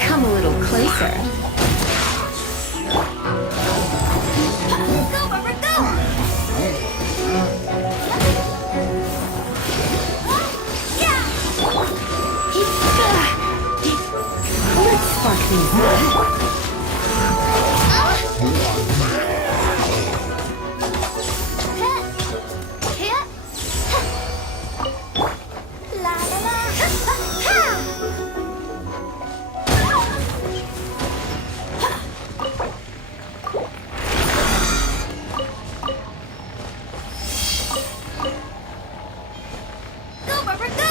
Come a little closer. Go, Barbara, go! Yeah! Let's spark things up. La la la! Ha! Go, Barbara, go!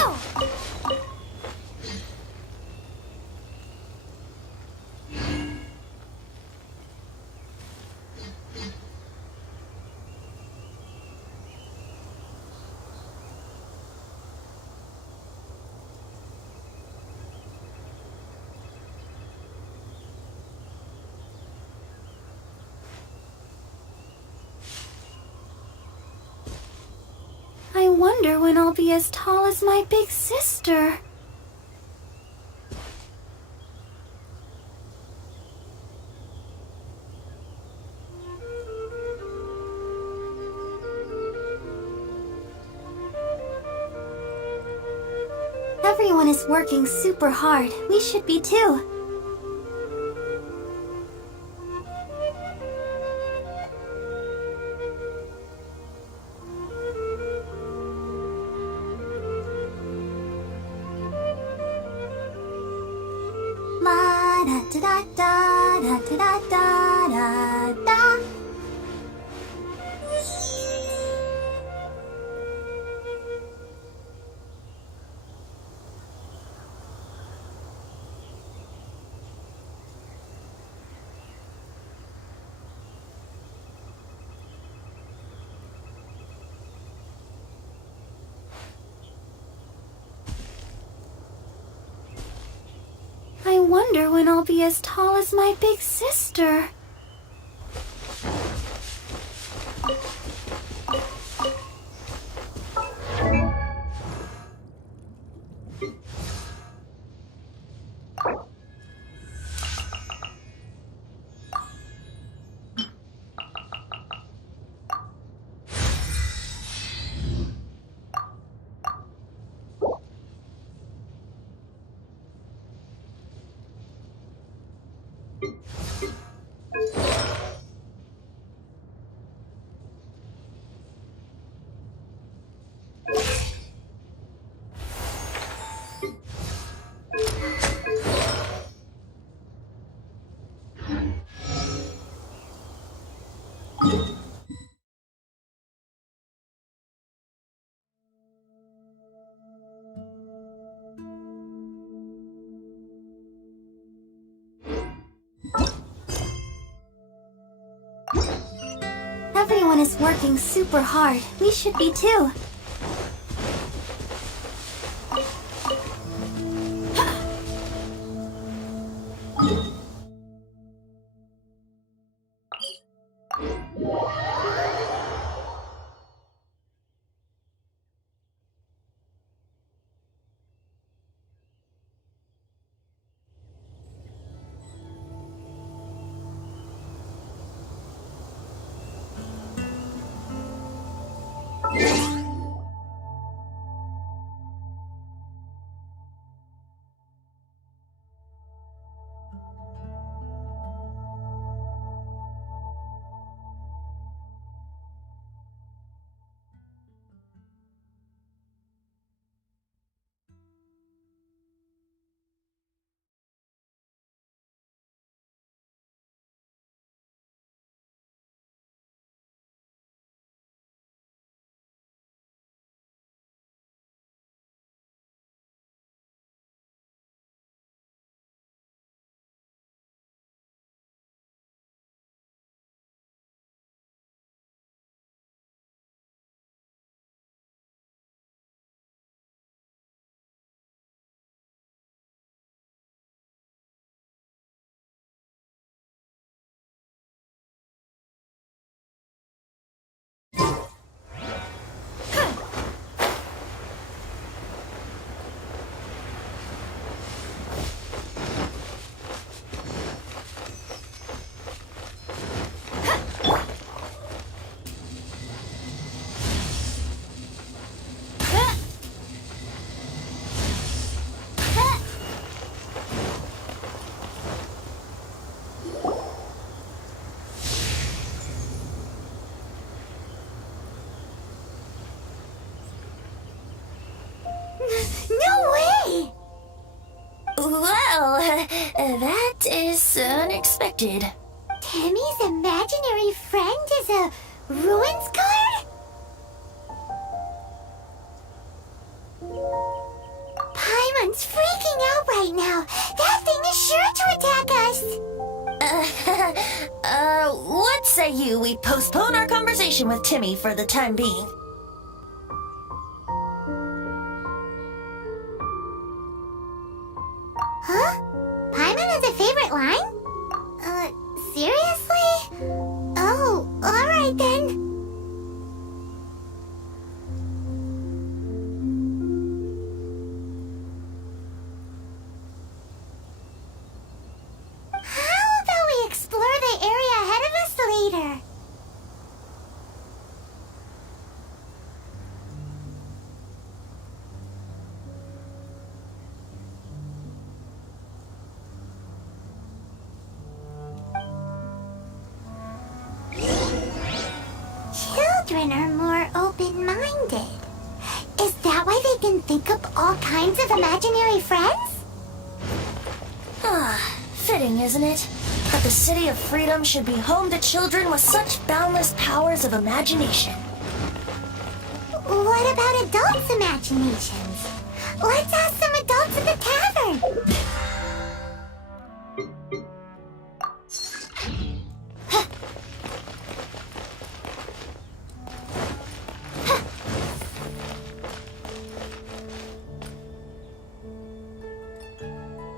I wonder when I'll be as tall as my big sister. Everyone is working super hard. We should be too. La da da da da da da da da. I wonder when I'll be as tall as my big sister. Everyone is working super hard. We should be too. That is unexpected. Timmy's imaginary friend is a ruins guard? Paimon's freaking out right now. That thing is sure to attack us. What say you we postpone our conversation with Timmy for the time being? Huh? Paimon has a favorite line? Seriously? Oh, alright then. How about we explore the area ahead of us later? Children are more open-minded. Is that why they can think up all kinds of imaginary friends? Fitting, isn't it? That the City of Freedom should be home to children with such boundless powers of imagination. What about adults' imaginations? Let's ask some adults in the tavern.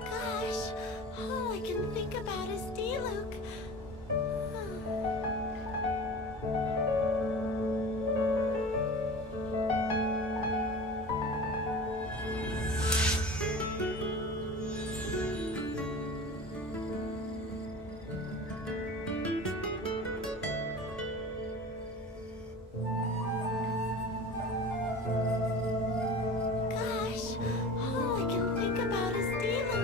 Gosh, all I can think about is Diluc. Gosh, all I can think about is Diluc.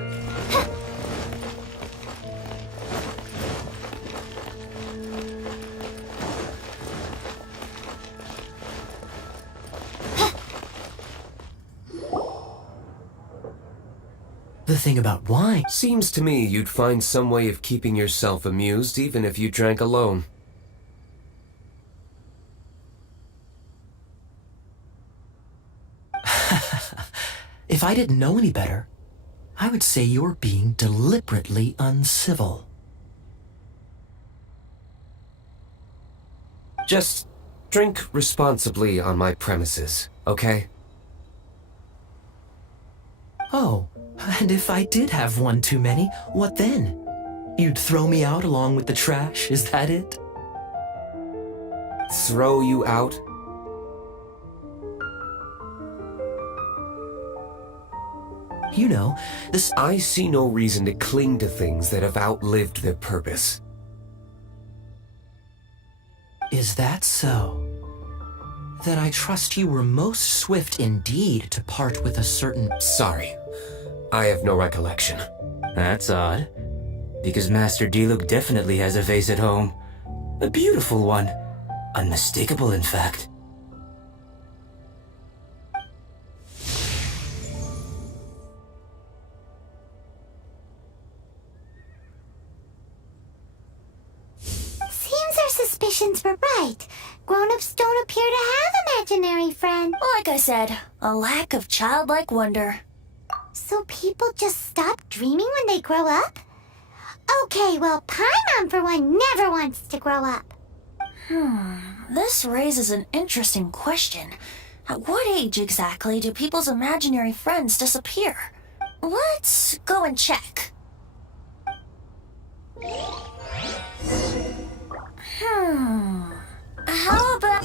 The thing about wine. Seems to me you'd find some way of keeping yourself amused even if you drank alone. If I didn't know any better, I would say you're being deliberately uncivil. Just drink responsibly on my premises, okay? Oh, and if I did have one too many, what then? You'd throw me out along with the trash, is that it? Throw you out? You know, this... I see no reason to cling to things that have outlived their purpose. Is that so? Then I trust you were most swift indeed to part with a certain... Sorry, I have no recollection. That's odd, because Master Diluc definitely has a vase at home. A beautiful one. Unmistakable, in fact. Seems our suspicions were right. Grown-ups don't appear to have imaginary friends. Like I said, a lack of childlike wonder. So people just stop dreaming when they grow up? Okay, well, Paimon, for one, never wants to grow up. This raises an interesting question. At what age exactly do people's imaginary friends disappear? Let's go and check. How about...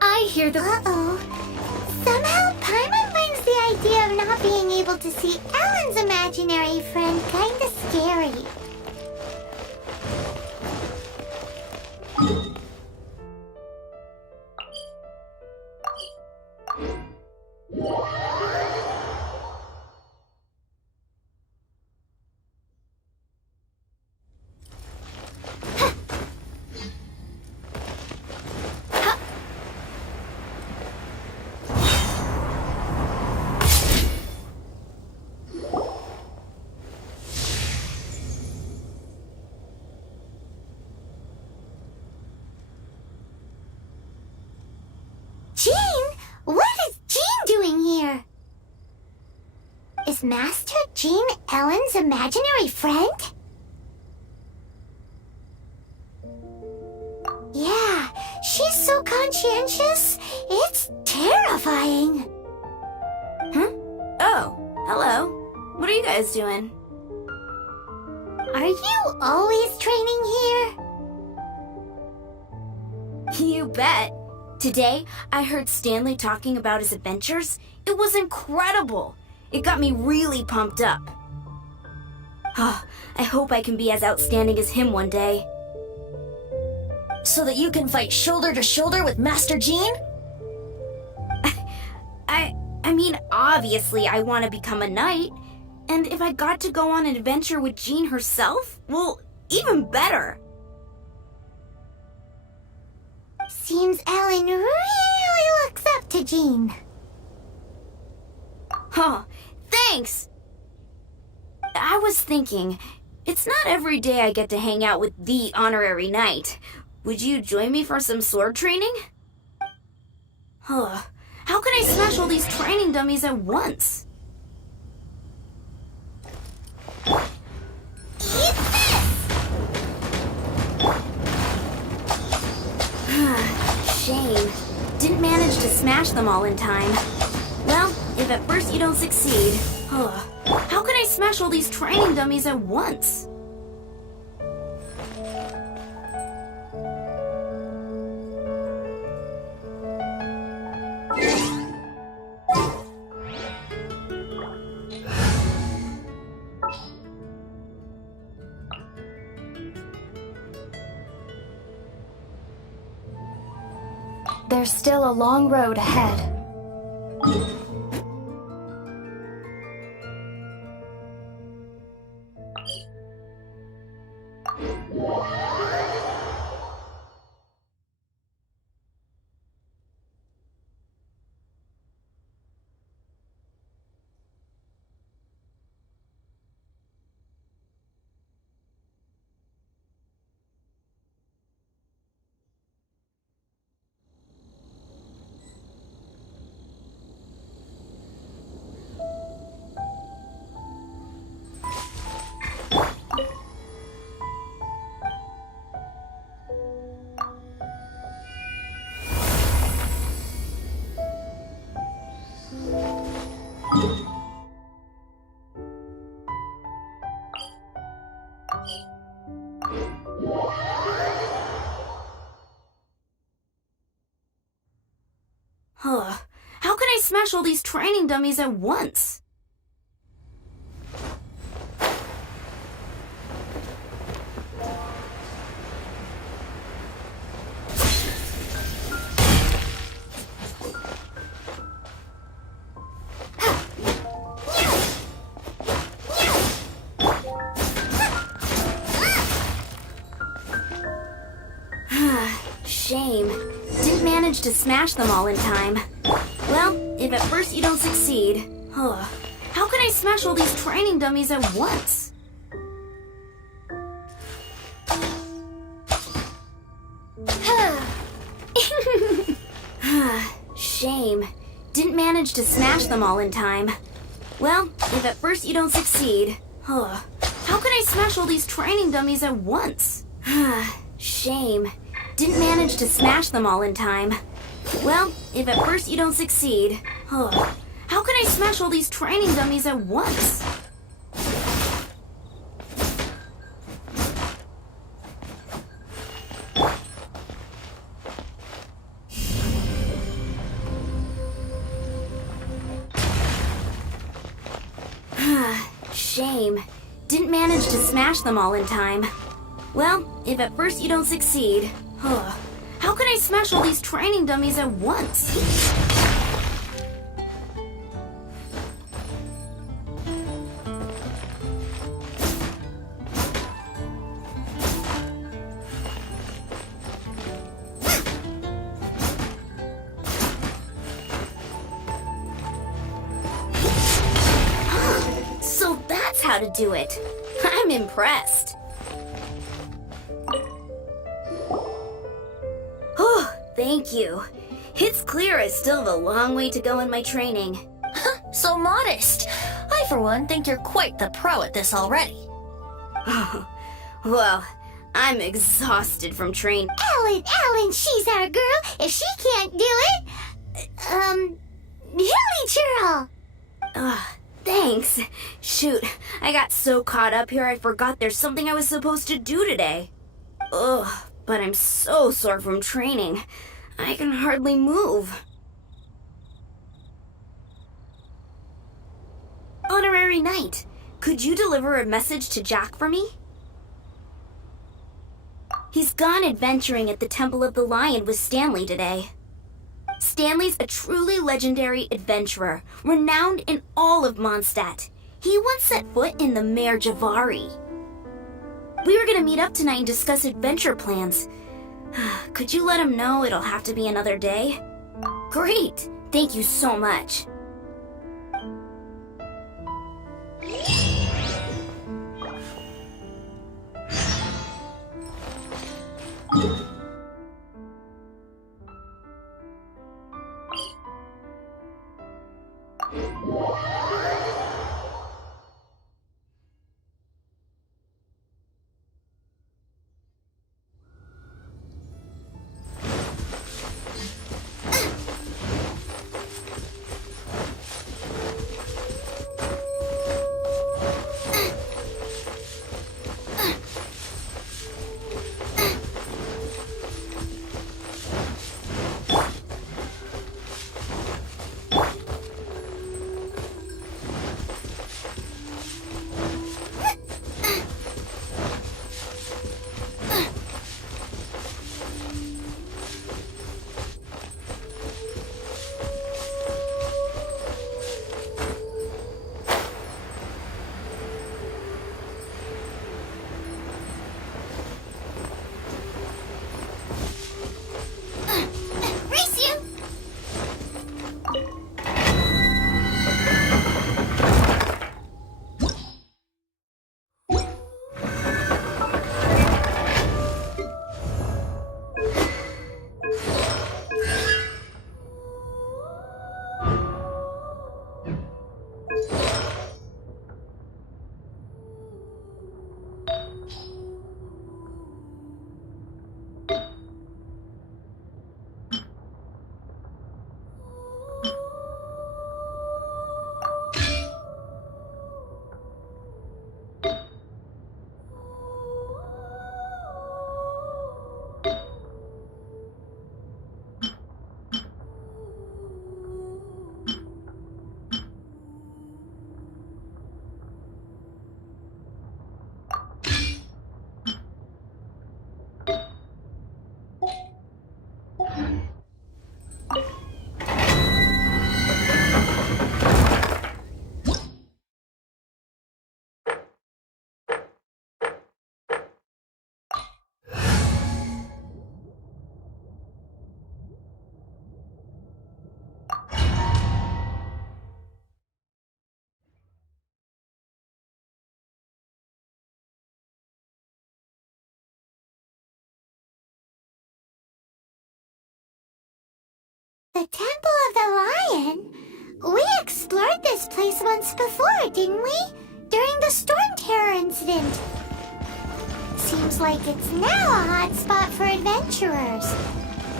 I hear the... Uh-oh. Somehow Carmen finds the idea of not being able to see Ellen's imaginary friend kinda scary. Jean? What is Jean doing here? Is Master Jean Ellen's imaginary friend? Yeah, she's so conscientious. It's terrifying. Huh? Oh, hello. What are you guys doing? Are you always training here? You bet. Today, I heard Stanley talking about his adventures. It was incredible. It got me really pumped up. Oh, I hope I can be as outstanding as him one day. So that you can fight shoulder to shoulder with Master Jean? I mean, obviously I want to become a knight. And if I got to go on an adventure with Jean herself, well, even better. Seems Ellen really looks up to Jean. Huh, thanks! I was thinking, it's not every day I get to hang out with the honorary knight. Would you join me for some sword training? Huh, how can I smash all these training dummies at once? Eat this! Shame. Didn't manage to smash them all in time. Well, if at first you don't succeed, how can I smash all these training dummies at once? There's still a long road ahead. How can I smash all these training dummies at once? Shame. Didn't manage to smash them all in time. Well, if at first you don't succeed, how can I smash all these training dummies at once? Shame. Didn't manage to smash them all in time. Well, if at first you don't succeed, how can I smash all these training dummies at once? Shame. Didn't manage to smash them all in time. Well, if at first you don't succeed, how can I smash all these training dummies at once? Shame. Didn't manage to smash them all in time. Well, if at first you don't succeed, how can I smash all these training dummies at once? So that's how to do it. I'm impressed. Oh, thank you. It's clear I still have a long way to go in my training. So modest. I, for one, think you're quite the pro at this already. Well, I'm exhausted from training. Ellen, she's our girl. If she can't do it, Hilly Churl. Thanks. Shoot, I got so caught up here I forgot there's something I was supposed to do today. Ugh, but I'm so sore from training. I can hardly move. Honorary Knight, could you deliver a message to Jack for me? He's gone adventuring at the Temple of the Lion with Stanley today. Stanley's a truly legendary adventurer, renowned in all of Mondstadt. He once set foot in the Mare Javari. We were gonna meet up tonight and discuss adventure plans. Could you let him know it'll have to be another day? Great! Thank you so much. The Temple of the Lion? We explored this place once before, didn't we? During the Storm Terror incident. Seems like it's now a hot spot for adventurers.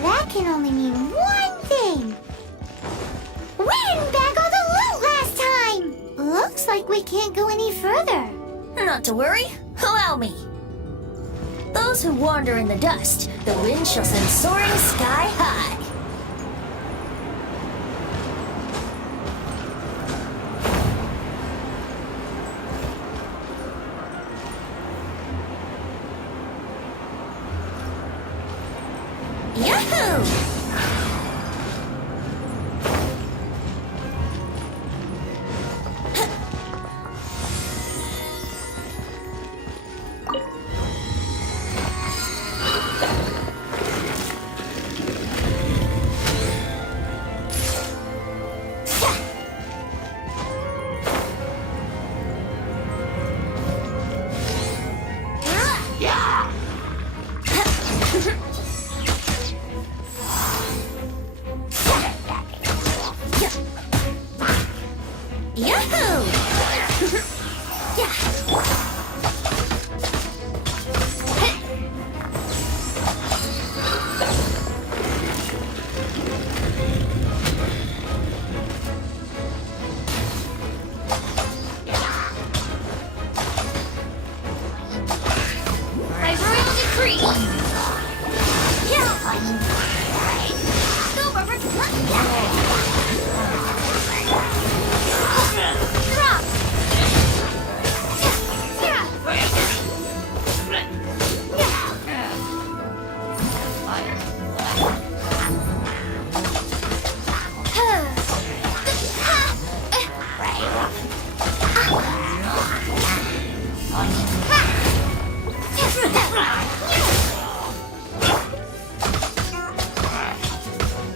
That can only mean one thing. We didn't bag all the loot last time! Looks like we can't go any further. Not to worry. Allow me. Those who wander in the dust, the wind shall send soaring sky high. Yahoo! Yahoo! By royal decree! Go, Robert! Drop!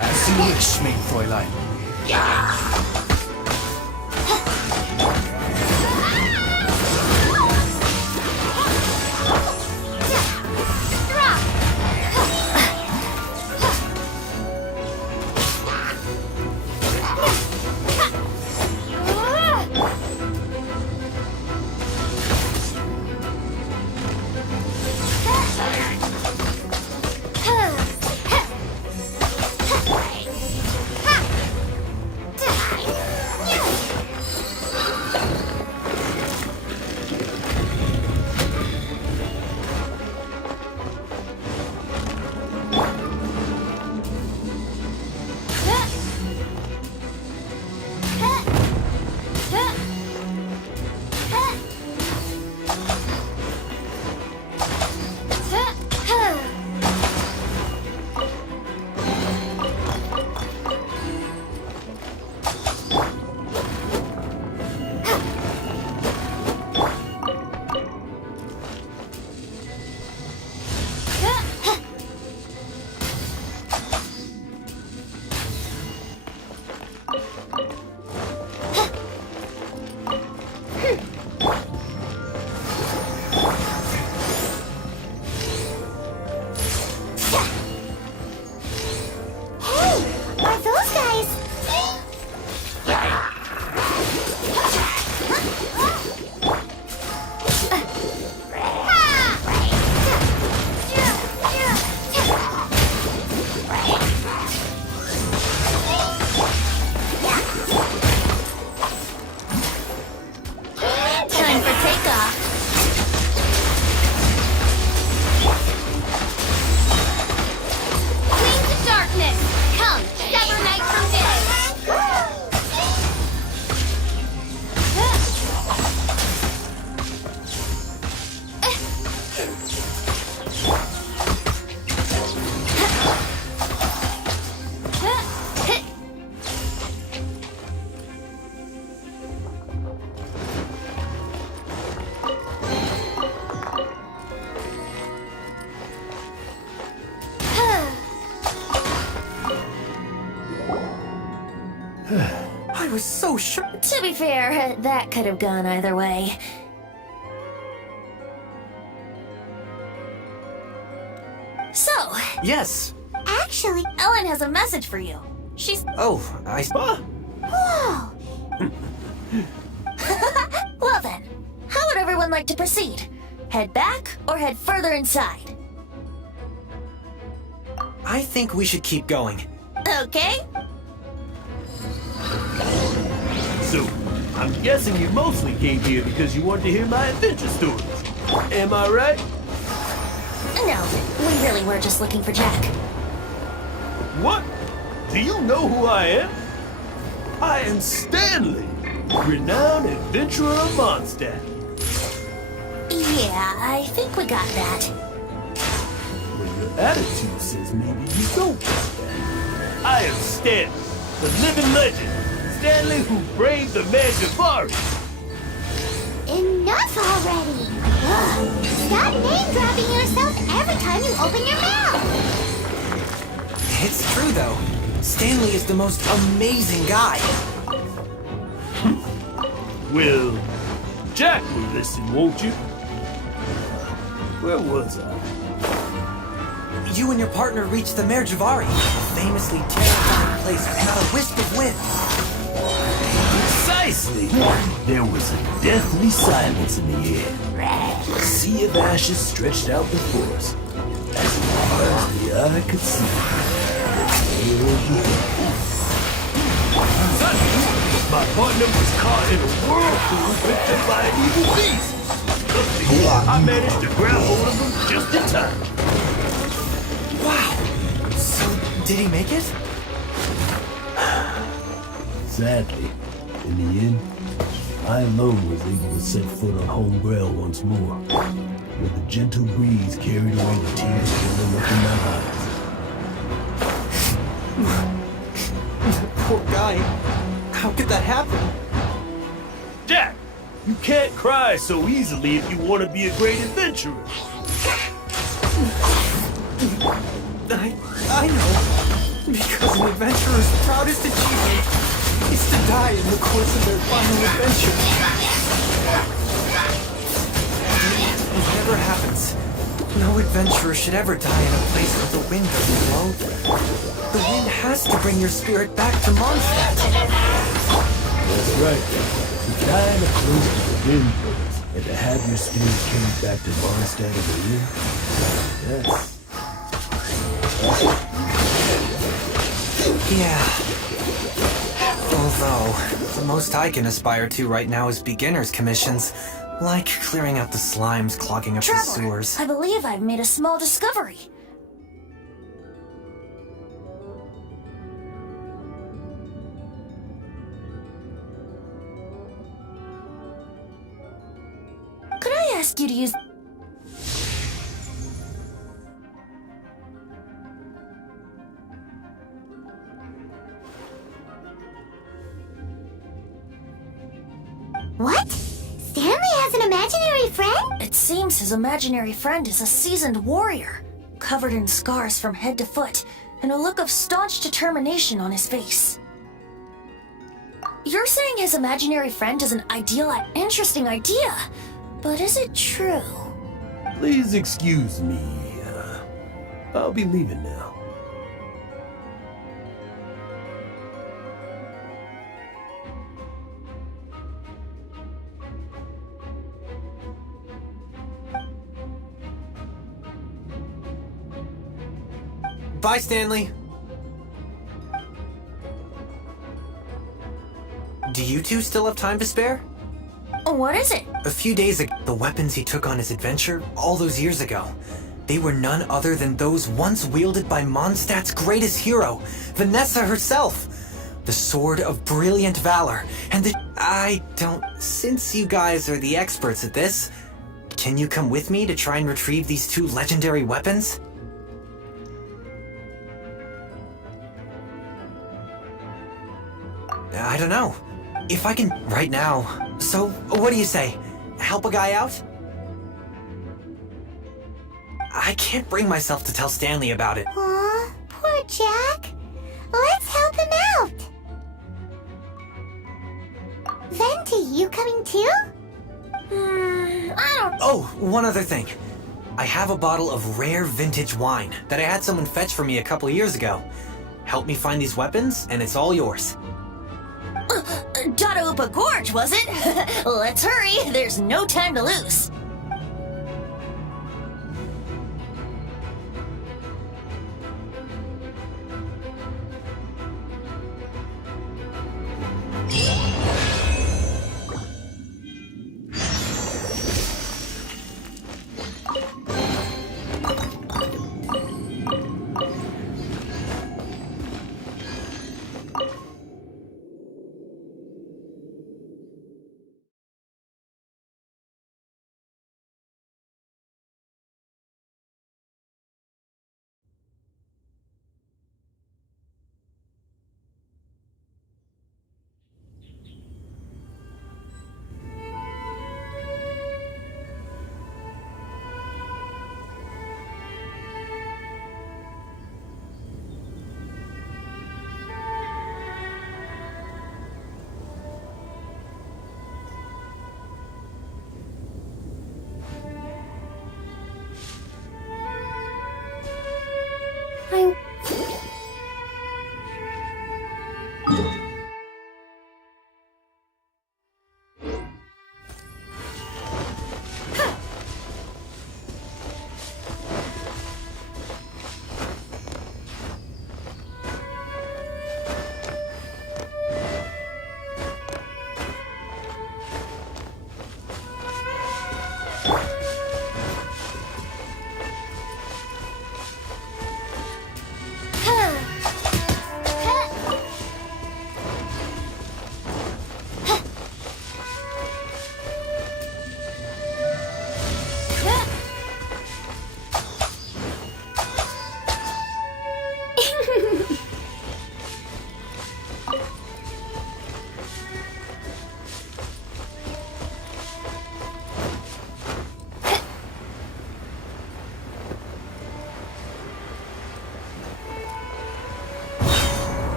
As Sie wish, mein Fräulein. I was so sure. To be fair, that could have gone either way. So, Yes. Actually, Ellen has a message for you. She's... Oh, Whoa! Well then, how would everyone like to proceed? Head back or head further inside? I think we should keep going. Okay. So, I'm guessing you mostly came here because you wanted to hear my adventure stories. Am I right? No, we really were just looking for Jack. What? Do you know who I am? I am Stanley, renowned adventurer of Mondstadt. Yeah, I think we got that. Well, your attitude says maybe you don't got that. I am Stanley, the living legend. Stanley who braved the Magivari. Enough already! Ugh. Stop name-dropping yourself every time you open your mouth! It's true, though. Stanley is the most amazing guy. Well, Jack will listen, won't you? Where was I? You and your partner reached the Magivari, a famously terrifying place without a wisp of wind. Precisely! There was a deathly silence in the air. A sea of ashes stretched out before us, as far as the eye could see. Suddenly, my partner was caught in a whirlpool picked up by an evil beast. Luckily, I managed to grab hold of him just in time. Wow! So, did he make it? Sadly, in the end, I alone was able to set foot on home ground once more, where the gentle breeze carried away the tears welling up in my eyes. Poor guy. How could that happen? Jack, you can't cry so easily if you want to be a great adventurer. I know. Because an adventurer's proudest achievement is to die in the course of their final adventure. It never happens. No adventurer should ever die in a place where the wind doesn't blow. The wind has to bring your spirit back to Mondstadt. That's right. To die in a place where the wind blows, and to have your spirit carried back to Mondstadt in the wind, Yeah. Although, the most I can aspire to right now is beginner's commissions, like clearing out the slimes clogging up the Traveler, sewers. I believe I've made a small discovery. Could I ask you to use... What? Stanley has an imaginary friend? It seems his imaginary friend is a seasoned warrior, covered in scars from head to foot, and a look of staunch determination on his face. You're saying his imaginary friend is an interesting idea, but is it true? Please excuse me. I'll be leaving now. Bye, Stanley. Do you two still have time to spare? What is it? A few days ago, the weapons he took on his adventure, all those years ago, they were none other than those once wielded by Mondstadt's greatest hero, Vanessa herself. The Sword of Brilliant Valor, and since you guys are the experts at this, can you come with me to try and retrieve these two legendary weapons? I don't know. If I can right now. So, what do you say? Help a guy out? I can't bring myself to tell Stanley about it. Aw, poor Jack. Let's help him out. Venti, you coming too? I don't... Oh, one other thing. I have a bottle of rare vintage wine that I had someone fetch for me a couple years ago. Help me find these weapons, and it's all yours. Dadaupa Gorge, was it? Let's hurry, there's no time to lose.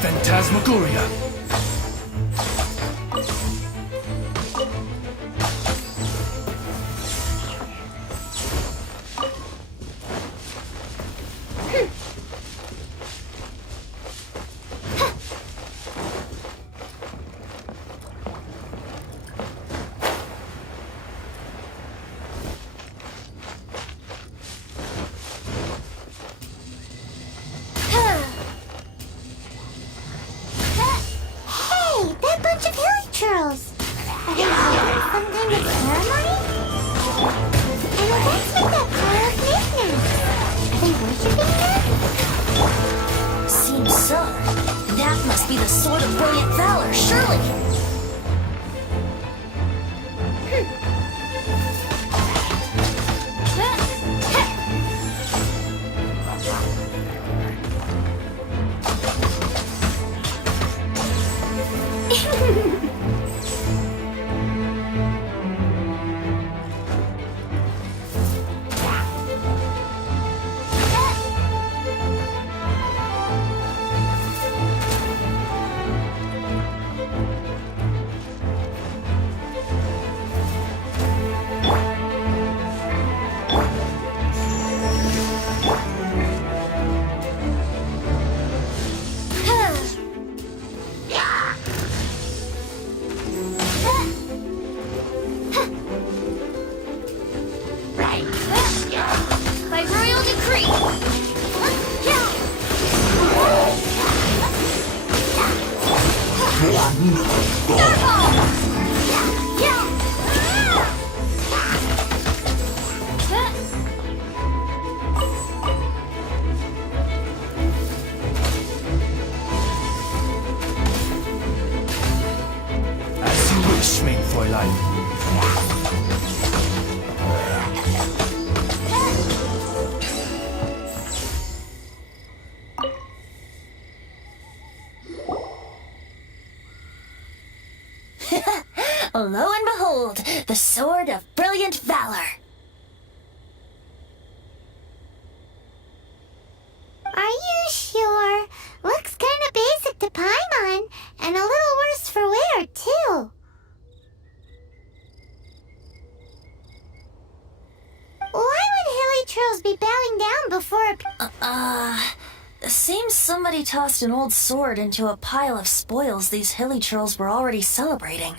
Phantasmagoria. Seems so. That must be the Sword of Brilliant Valor, surely. ich, mein Fräulein. Lo and behold, the sword of brilliant valor. Are you sure? Looks kinda basic to Paimon, and a little worse for wear, too. Why would hilly trolls be bowing down before a... Seems somebody tossed an old sword into a pile of spoils these hilly trolls were already celebrating.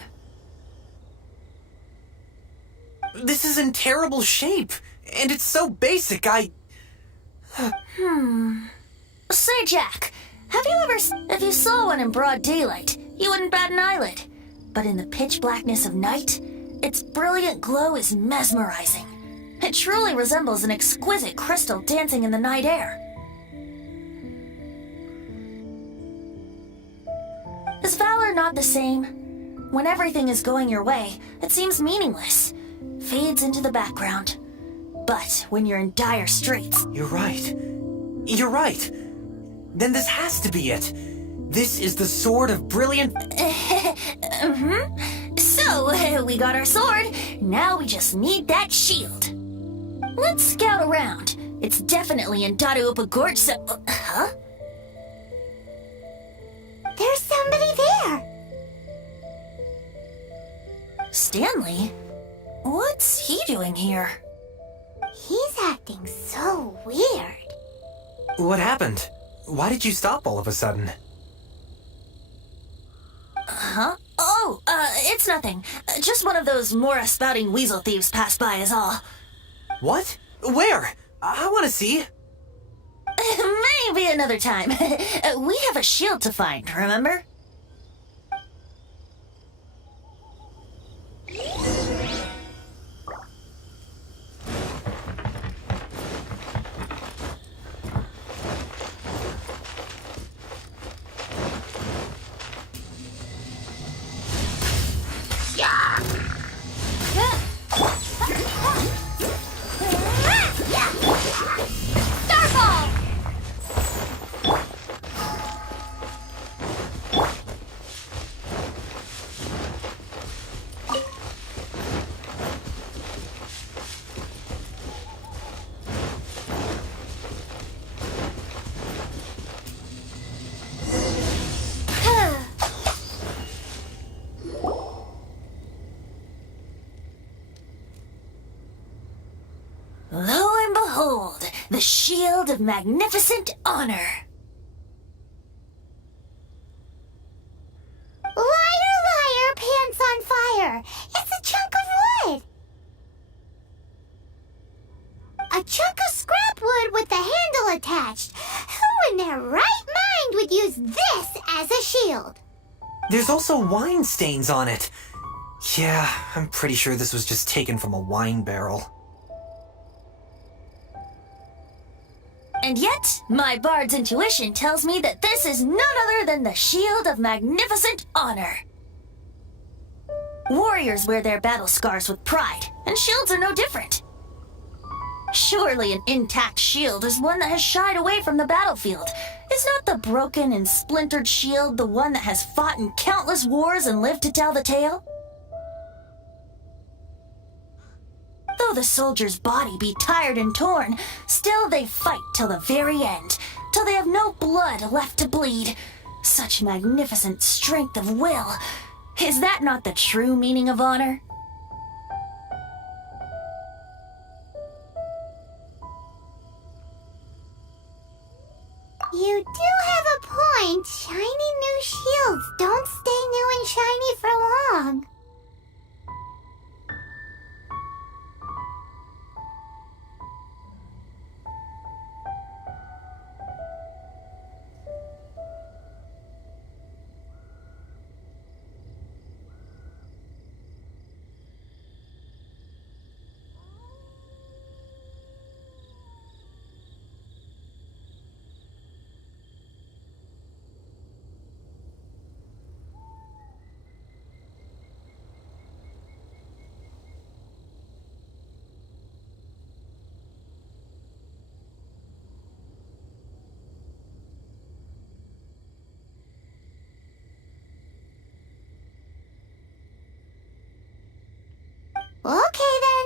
This is in terrible shape, and it's so basic, Say, Jack, have you ever... If you saw one in broad daylight, you wouldn't bat an eyelid. But in the pitch blackness of night, its brilliant glow is mesmerizing. It truly resembles an exquisite crystal dancing in the night air. Is valor not the same? When everything is going your way, it seems meaningless, fades into the background. But when you're in dire straits... You're right. You're right. Then this has to be it. This is the sword of brilliant... So, we got our sword. Now we just need that shield. Let's scout around. It's definitely in Dadaupa Gorge, so... Huh? There's somebody there. Stanley? What's he doing here? He's acting so weird. What happened? Why did you stop all of a sudden? Huh? Oh, it's nothing. Just one of those Mora-spouting weasel thieves passed by is all. What? Where? I want to see. Maybe another time. We have a shield to find, remember? Lo and behold, the shield of magnificent honor. Liar, liar, pants on fire. It's a chunk of wood. A chunk of scrap wood with the handle attached. Who in their right mind would use this as a shield? There's also wine stains on it. Yeah, I'm pretty sure this was just taken from a wine barrel. And yet, my bard's intuition tells me that this is none other than the shield of magnificent honor. Warriors wear their battle scars with pride, and shields are no different. Surely an intact shield is one that has shied away from the battlefield. Is not the broken and splintered shield the one that has fought in countless wars and lived to tell the tale? Though the soldier's body be tired and torn, still they fight till the very end, till they have no blood left to bleed. Such magnificent strength of will. Is that not the true meaning of honor? You do have a point. Shiny new shields don't stay new and shiny for long. Okay then.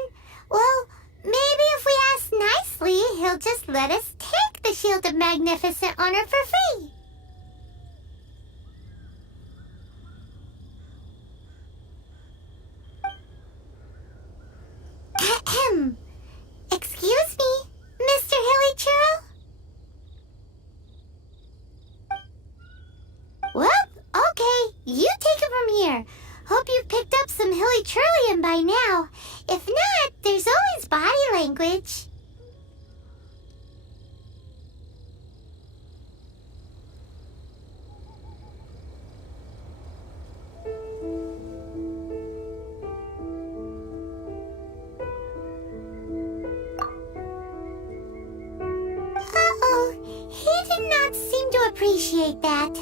Well, maybe if we ask nicely, he'll just let us take the Shield of Magnificent Honor for free. Ahem. Excuse me, Mr. Hilly Churro? Well, okay, you take it from here. Hope you've picked up some Hilly Churlian by now. If not, there's always body language. Uh-oh, he did not seem to appreciate that.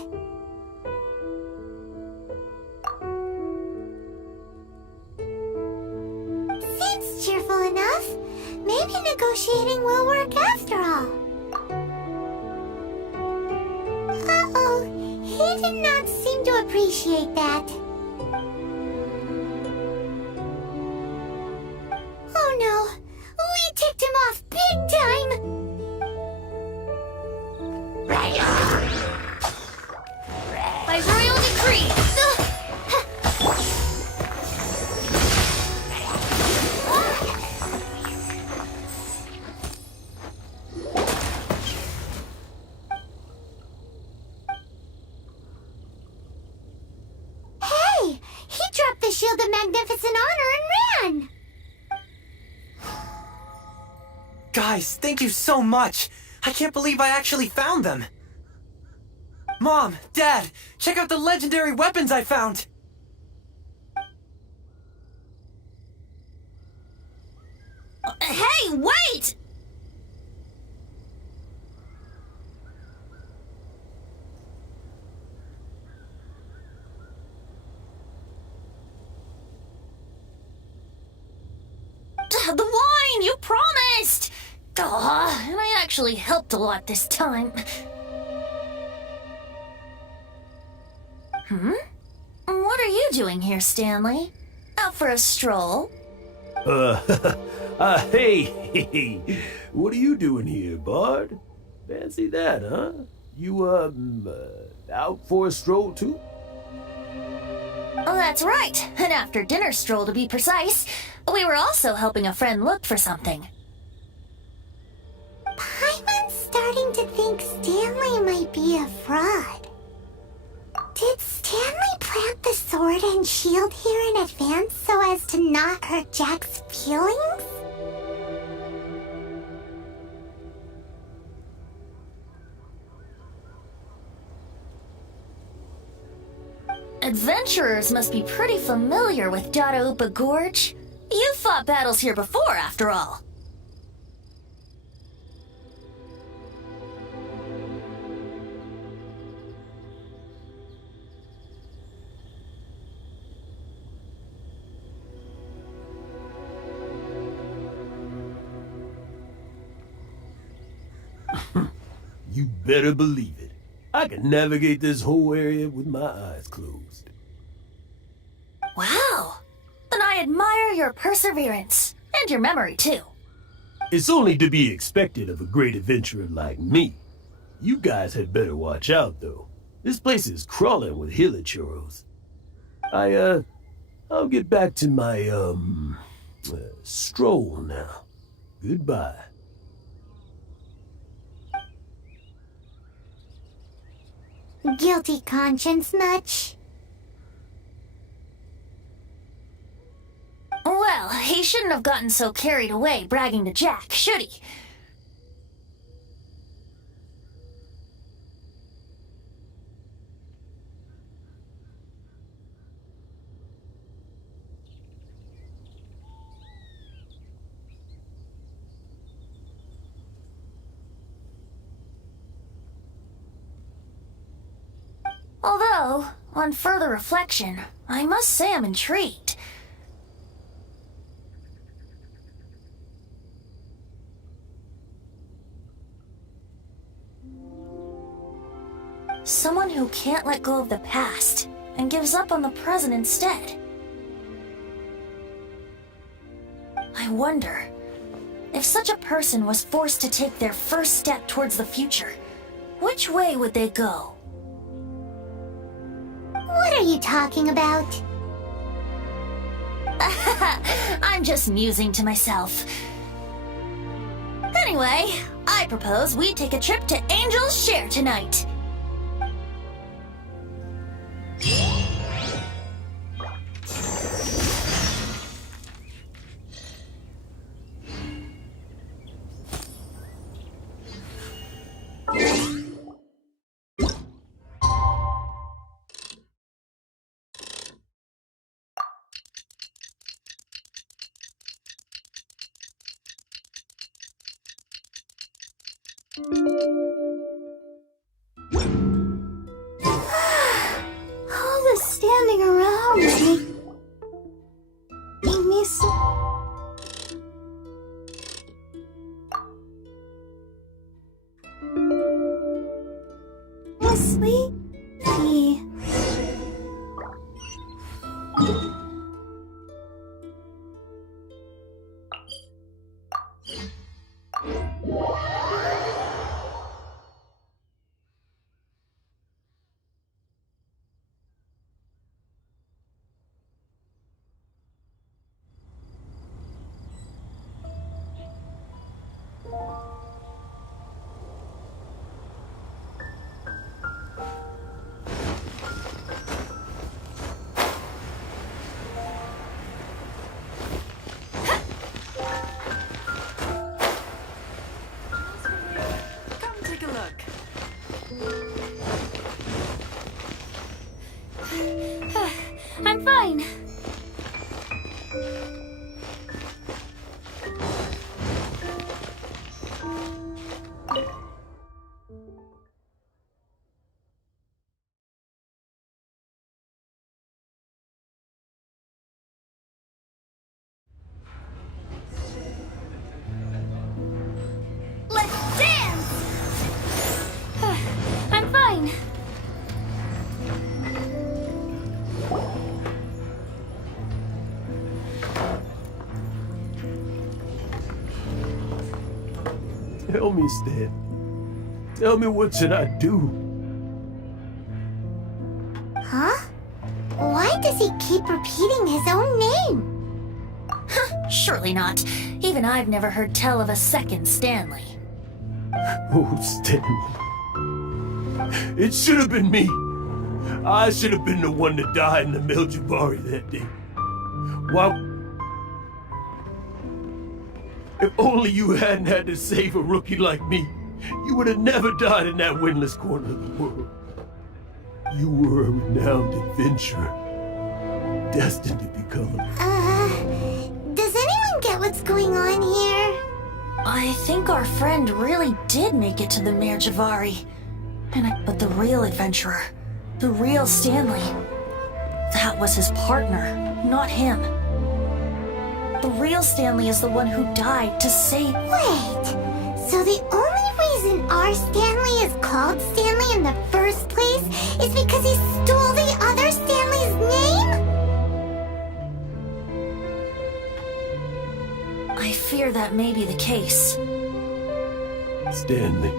Seems cheerful enough. Maybe negotiating will work after all. Uh-oh, he did not seem to appreciate that. Oh no, we ticked him off big time. By royal decree! Hey, he dropped the Shield of Magnificent Honor and ran. Guys, thank you so much! I can't believe I actually found them! Mom, Dad, check out the legendary weapons I found! Hey, wait! The wine, you promised! Aw, and I actually helped a lot this time. What are you doing here, Stanley? Out for a stroll? Hey, what are you doing here, Bard? Fancy that, huh? You, out for a stroll too? Oh, that's right. An after-dinner stroll, to be precise. We were also helping a friend look for something. Paimon's starting to think Stanley might be a fraud. Did Stanley plant the sword and shield here in advance so as to not hurt Jack's feelings? Adventurers must be pretty familiar with Dada Upa Gorge. You've fought battles here before, after all. You better believe it. I can navigate this whole area with my eyes closed. Wow! Then I admire your perseverance. And your memory, too. It's only to be expected of a great adventurer like me. You guys had better watch out, though. This place is crawling with hilichurros. I'll get back to my, stroll now. Goodbye. Guilty conscience much? Well, he shouldn't have gotten so carried away bragging to Jack, should he? Although, on further reflection, I must say I'm intrigued. Someone who can't let go of the past and gives up on the present instead. I wonder, if such a person was forced to take their first step towards the future, which way would they go? What are you talking about? I'm just musing to myself. Anyway, I propose we take a trip to Angel's Share tonight. All the standing around make me so... sleepy. I'm fine. Let's dance! I'm fine. Tell me, Stan. Tell me, what should I do? Huh? Why does he keep repeating his own name? Surely not. Even I've never heard tell of a second Stanley. Oh, Stanley. It should have been me. I should have been the one to die in the Meljavari that day. Why? If only you hadn't had to save a rookie like me, you would have never died in that windless corner of the world. You were a renowned adventurer, destined to become a... Does anyone get what's going on here? I think our friend really did make it to the Mare Javari. But the real adventurer, the real Stanley, that was his partner, not him. The real Stanley is the one who died to save... Wait, so the only reason our Stanley is called Stanley in the first place is because he stole the other Stanley's name? I fear that may be the case. Stanley,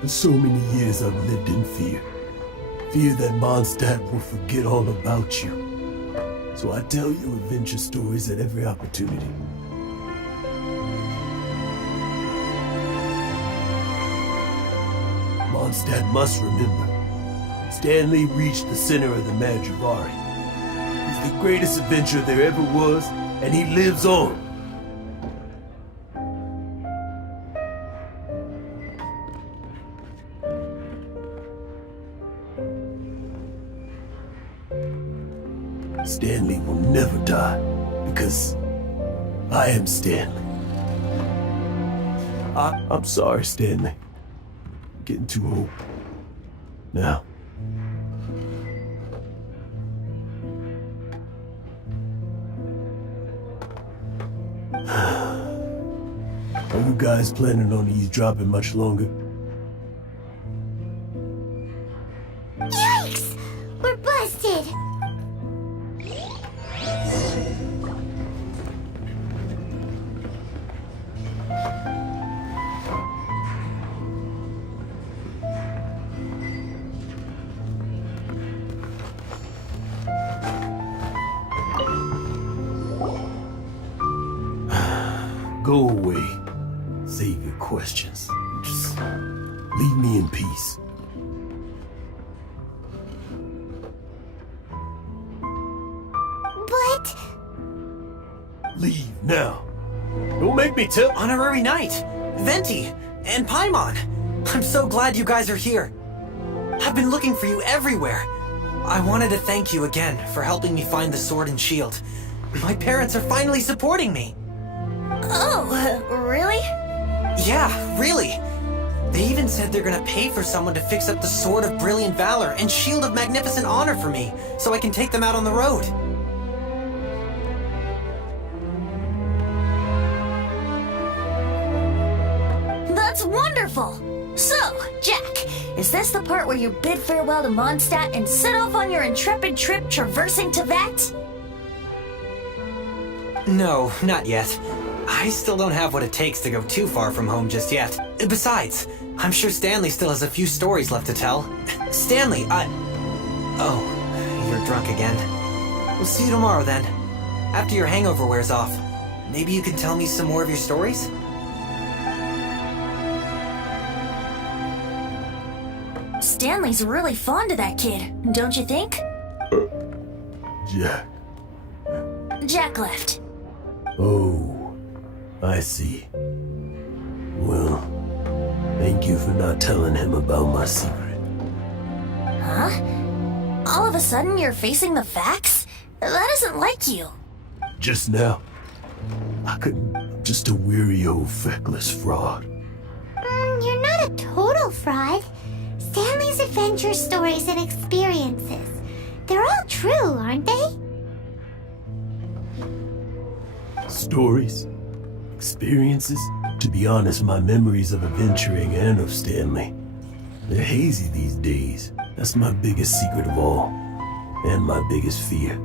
for so many years I've lived in fear. Fear that Mondstadt will forget all about you. So I tell you adventure stories at every opportunity. Mondstadt must remember, Stanley reached the center of the Madrivari. He's the greatest adventurer there ever was, and he lives on. Stanley will never die, because I am Stanley. I'm sorry, Stanley. I'm getting too old. Now. Are you guys planning on eavesdropping much longer? Yikes! We're busted! go away. Save your questions. Just leave me in peace. But... Leave now. Don't make me tell. Honorary Knight, Venti, and Paimon. I'm so glad you guys are here. I've been looking for you everywhere. I wanted to thank you again for helping me find the sword and shield. My parents are finally supporting me. Oh, really? Yeah, really. They even said they're gonna pay for someone to fix up the Sword of Brilliant Valor and Shield of Magnificent Honor for me, so I can take them out on the road. That's wonderful! So, Jack, is this the part where you bid farewell to Mondstadt and set off on your intrepid trip traversing Teyvat? No, not yet. I still don't have what it takes to go too far from home just yet. Besides, I'm sure Stanley still has a few stories left to tell. Stanley, Oh, you're drunk again. We'll see you tomorrow then. After your hangover wears off. Maybe you can tell me some more of your stories? Stanley's really fond of that kid, don't you think? Jack. Jack left. Oh, I see. Well, thank you for not telling him about my secret. Huh? All of a sudden you're facing the facts? That isn't like you. Just now, I couldn't. I'm just a weary old feckless fraud. You're not a total fraud. Stanley's adventure stories and experiences. They're all true, aren't they? Stories? Experiences? To be honest, my memories of adventuring and of Stanley, they're hazy these days. That's my biggest secret of all. And my biggest fear.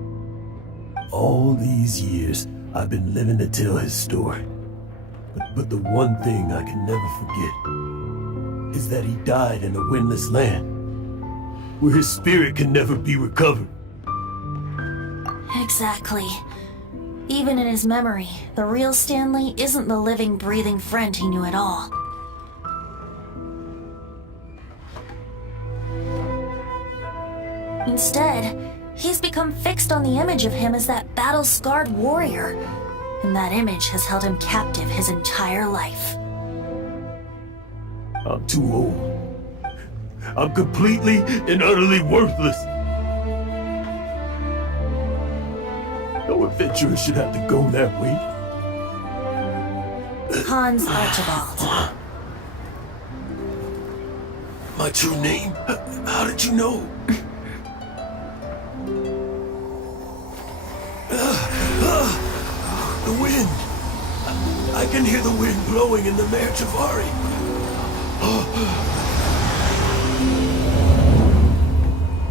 All these years, I've been living to tell his story. But the one thing I can never forget is that he died in a windless land, where his spirit can never be recovered. Exactly. Even in his memory, the real Stanley isn't the living, breathing friend he knew at all. Instead, he's become fixed on the image of him as that battle-scarred warrior, and that image has held him captive his entire life. I'm too old. I'm completely and utterly worthless. No adventurer should have to go that way. Hans Archibald. My true name? How did you know? The wind! I can hear the wind blowing in the Mare Javari.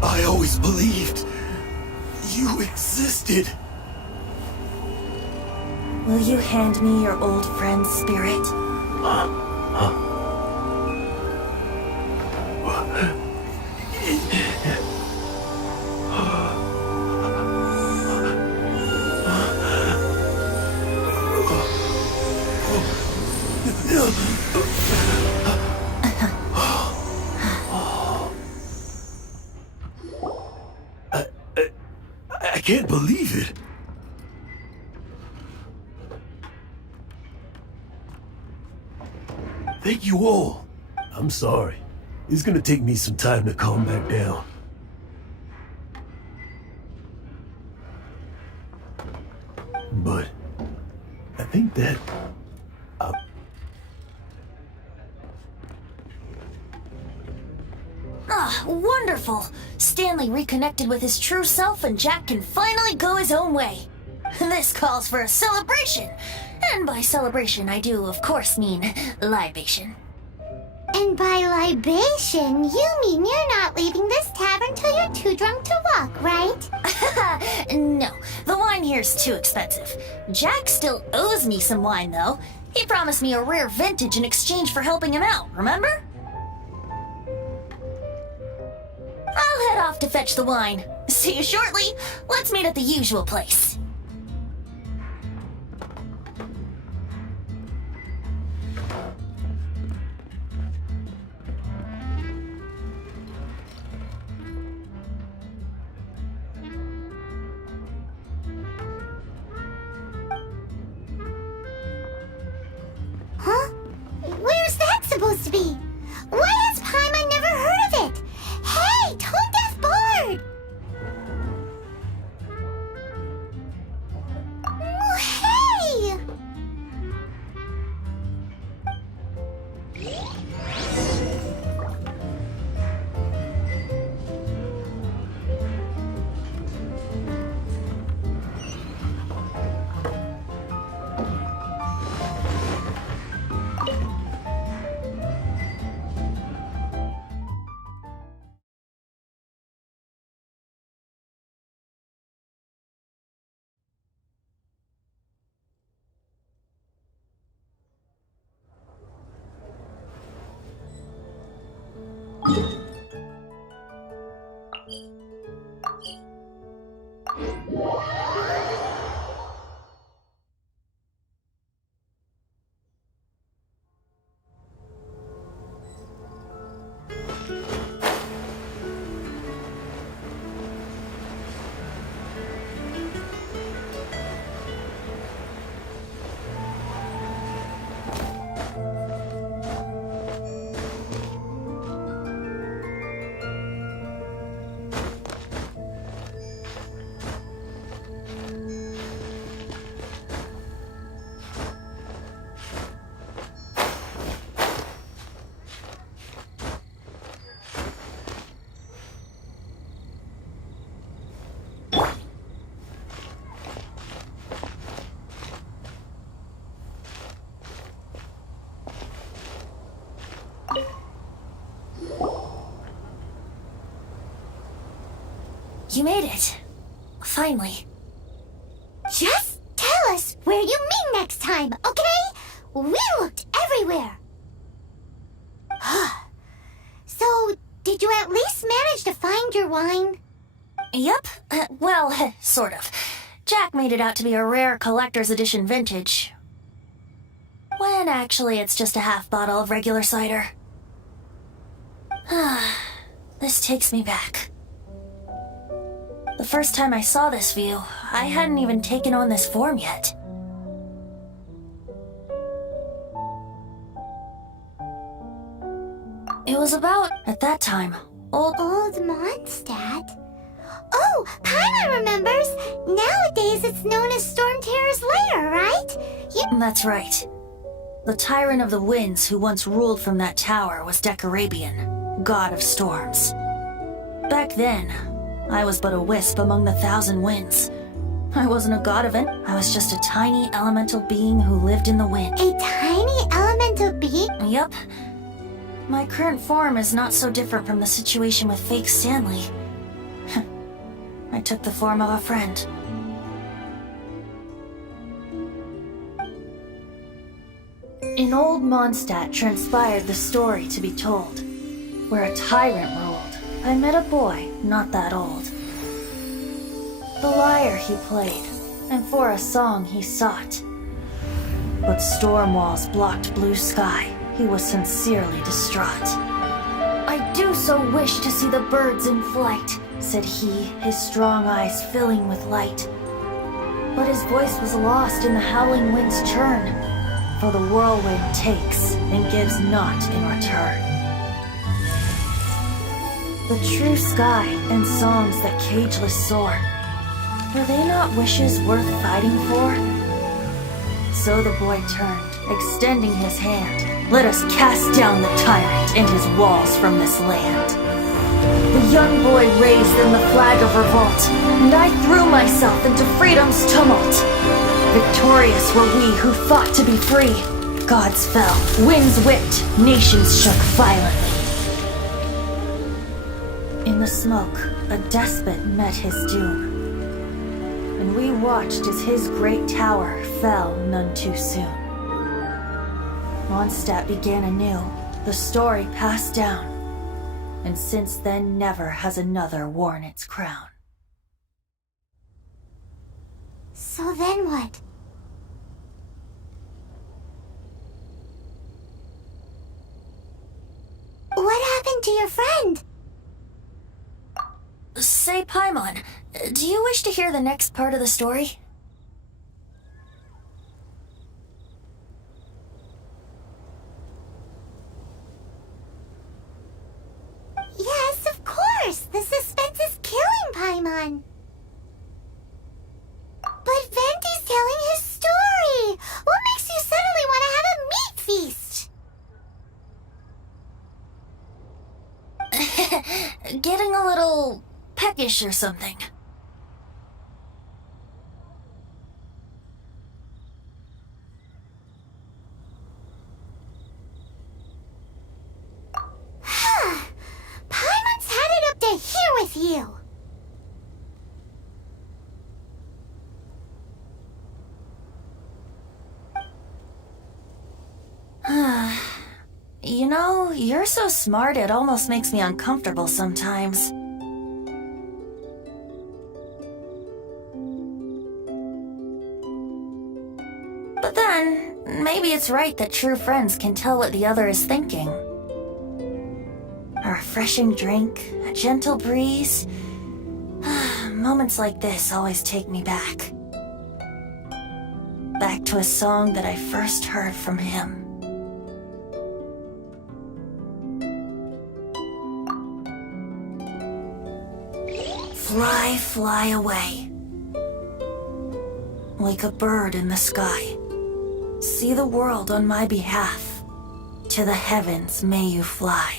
I always believed you existed. Will you hand me your old friend's spirit? I can't believe it. Thank you all. I'm sorry. It's gonna take me some time to calm back down. But I think that Ah, wonderful! Stanley reconnected with his true self and Jack can finally go his own way. This calls for a celebration. And by celebration, I do, of course, mean libation. And by libation, you mean you're not leaving this tavern till you're too drunk to walk, right? No, the wine here's too expensive. Jack still owes me some wine, though. He promised me a rare vintage in exchange for helping him out, remember? I'll head off to fetch the wine. See you shortly. Let's meet at the usual place. supposed to be? Why has Paimon never heard of it? Hey, Tone Deaf Board! Oh, hey! You made it. Finally. Just tell us where you meet next time, okay? We looked everywhere. So, did you at least manage to find your wine? Yep. Well, sort of. Jack made it out to be a rare collector's edition vintage. When actually it's just a half bottle of regular cider. This takes me back. The first time I saw this view, I hadn't even taken on this form yet. It was about, at that time, Old Mondstadt? Oh, Paimon remembers! Nowadays it's known as Storm Terror's lair, right? That's right. The Tyrant of the Winds who once ruled from that tower was Decarabian, god of storms. Back then, I was but a wisp among the 1,000 winds. I wasn't a god of it. I was just a tiny elemental being who lived in the wind. A tiny elemental being? Yup. My current form is not so different from the situation with fake Stanley. I took the form of a friend. In Old Mondstadt transpired the story to be told, where a tyrant ruled. I met a boy not that old. The lyre he played, and for a song he sought. But storm walls blocked blue sky, he was sincerely distraught. I do so wish to see the birds in flight, said he, his strong eyes filling with light. But his voice was lost in the howling wind's churn, for the whirlwind takes and gives not in return. The true sky and songs that cageless soar, were they not wishes worth fighting for? So the boy turned, extending his hand. Let us cast down the tyrant and his walls from this land. The young boy raised then the flag of revolt, and I threw myself into freedom's tumult. Victorious were we who fought to be free. Gods fell, winds whipped, nations shook violently. In the smoke, a despot met his doom, and we watched as his great tower fell none too soon. Mondstadt began anew, the story passed down, and since then never has another worn its crown. So then what? What happened to your friend? Say, Paimon, do you wish to hear the next part of the story? The suspense is killing Paimon. But Venti's telling his story. What makes you suddenly want to have a meat feast? Getting a little peckish or something. Paimon's had it up to here with you. You know, you're so smart it almost makes me uncomfortable sometimes. But then, maybe it's right that true friends can tell what the other is thinking. A refreshing drink, a gentle breeze. Moments like this always take me back. Back to a song that I first heard from him. Fly, fly away. Like a bird in the sky. See the world on my behalf. To the heavens may you fly.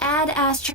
Add astro.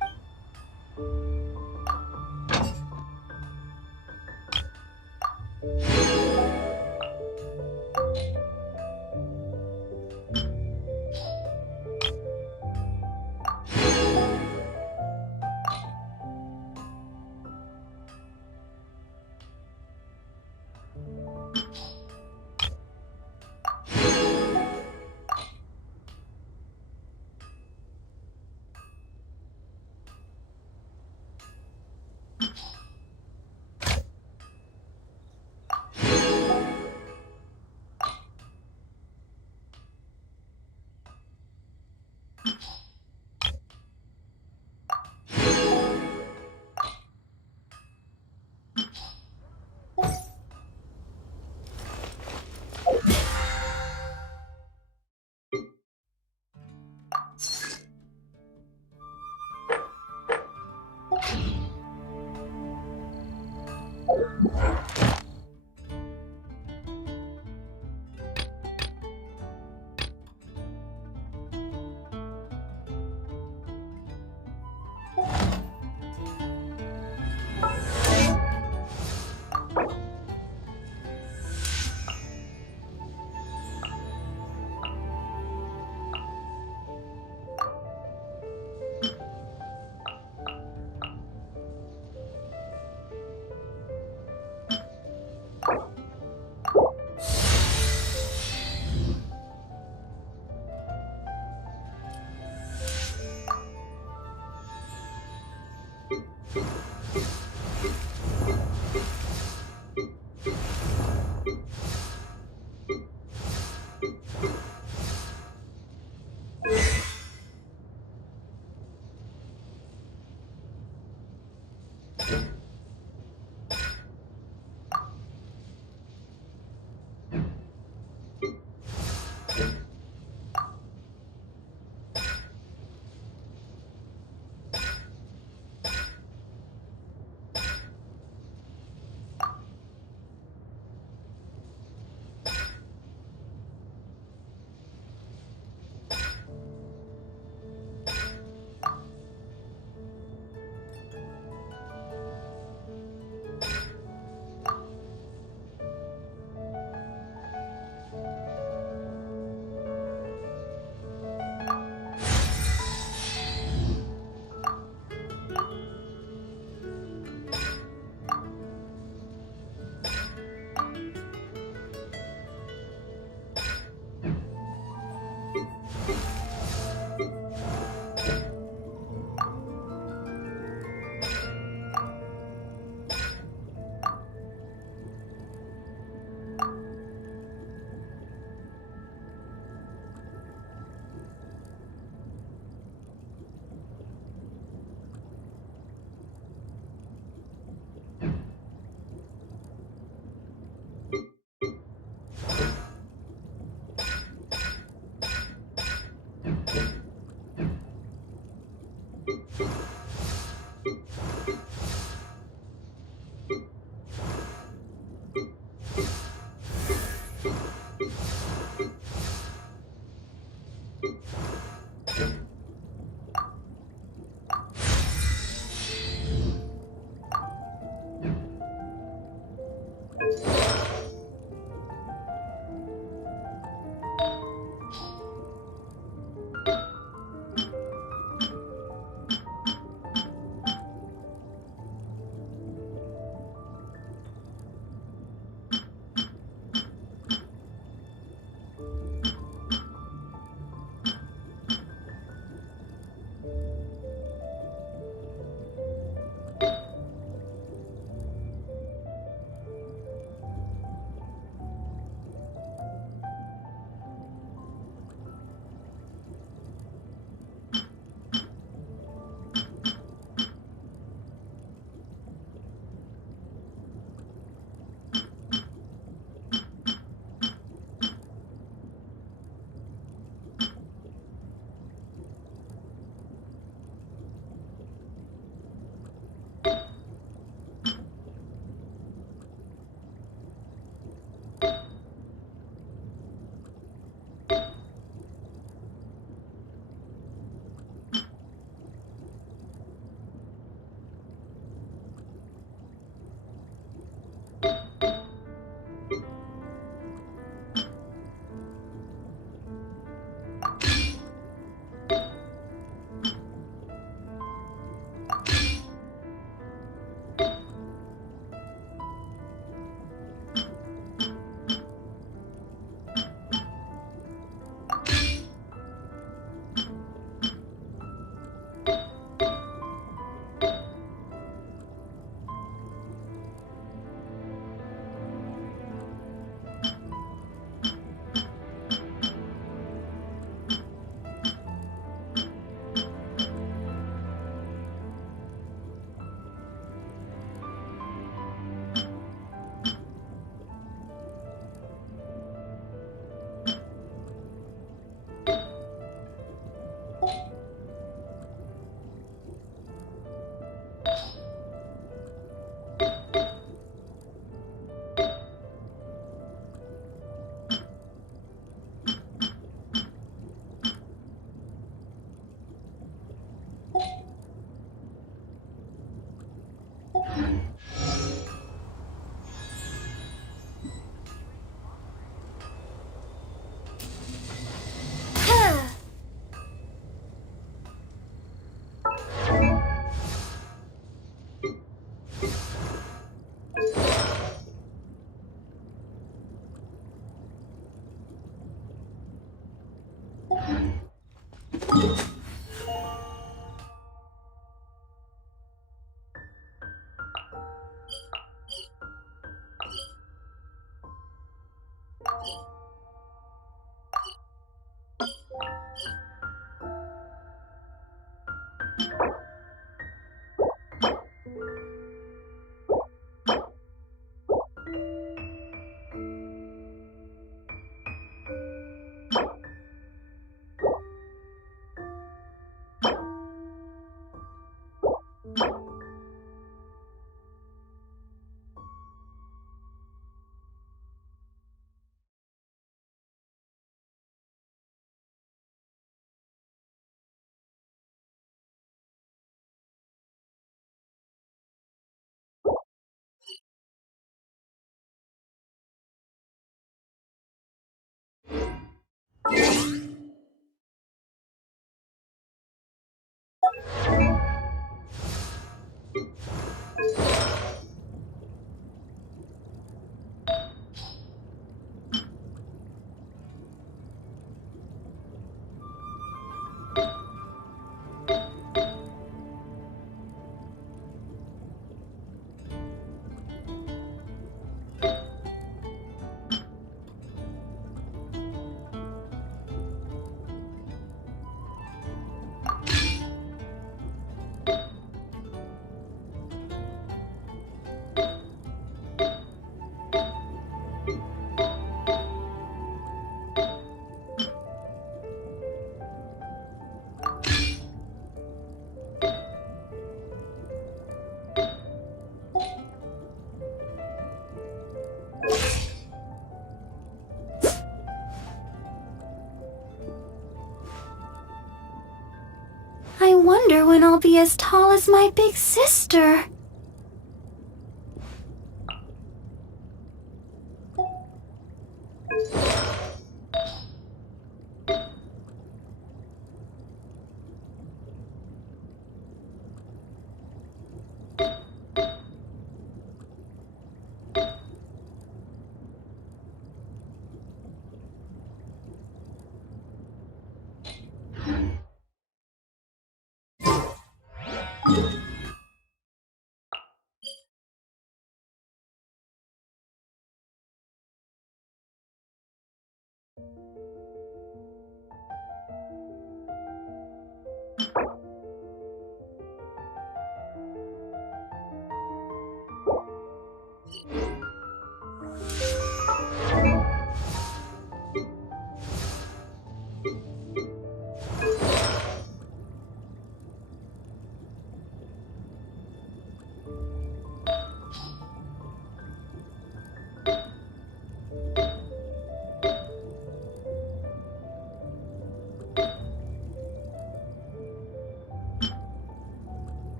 I wonder when I'll be as tall as my big sister.